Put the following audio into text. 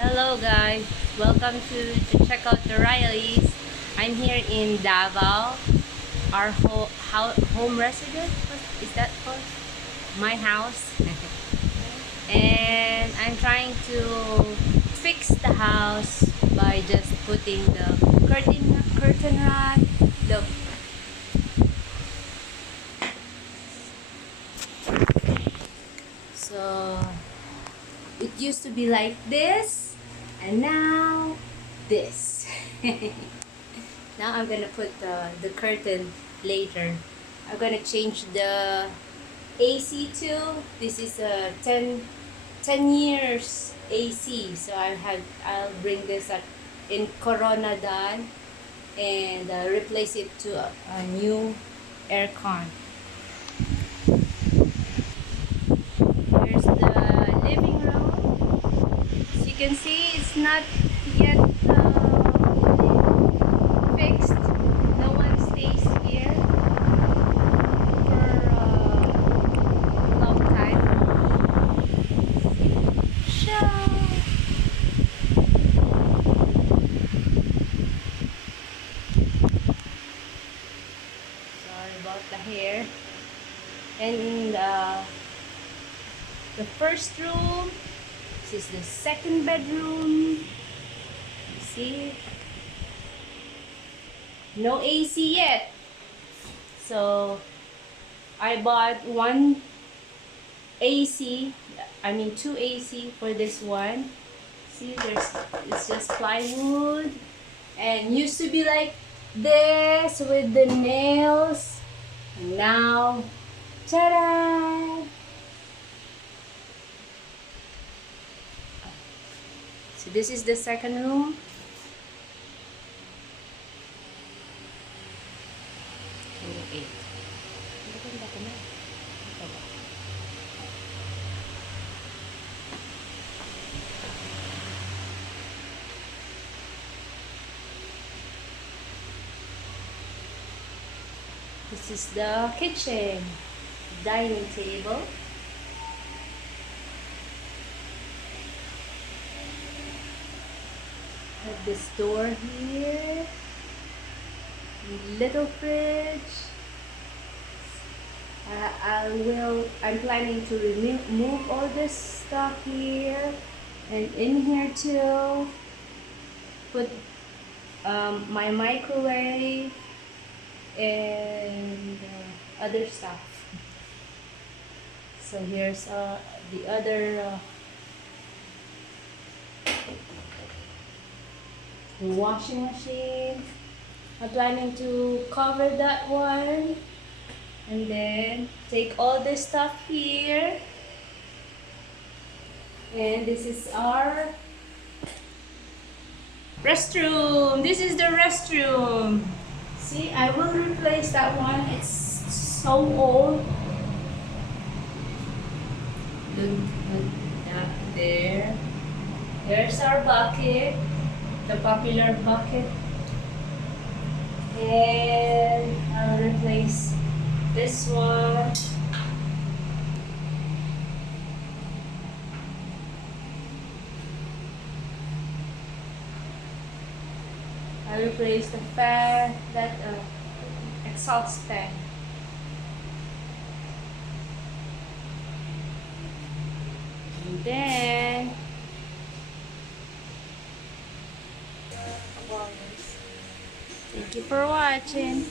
Hello guys, welcome to CheckouttheRileys. I'm here in Davao, our home residence. What is that called? My house. And I'm trying to fix the house by just putting the curtain rod. Look. So it used to be like this, and now this. Now I'm gonna put the curtain later. I'm gonna change the AC too. This is a 10 years AC, so I'll bring this up in Corona done and replace it to a new aircon. Here's the living room. As you can see, it's not yet fixed. No one stays here for a long time. Sorry about the hair. And in the first room, this is the second bedroom. See? No AC yet. So I bought two AC for this one. See, it's just plywood, and used to be like this with the nails, and now, ta-da! So this is the second room. This is the kitchen, dining table. Have this door here, little fridge. I'm planning to remove all this stuff here, and in here too, put my microwave and other stuff. So here's the other the washing machine. I'm planning to cover that one, and then take all this stuff here, and this is our restroom. This is the restroom. See, I will replace that one. It's so old. Look that there. There's our bucket, the popular bucket. And I'll replace this one. I'll replace the fan, that exhaust fan. And then thank you for watching.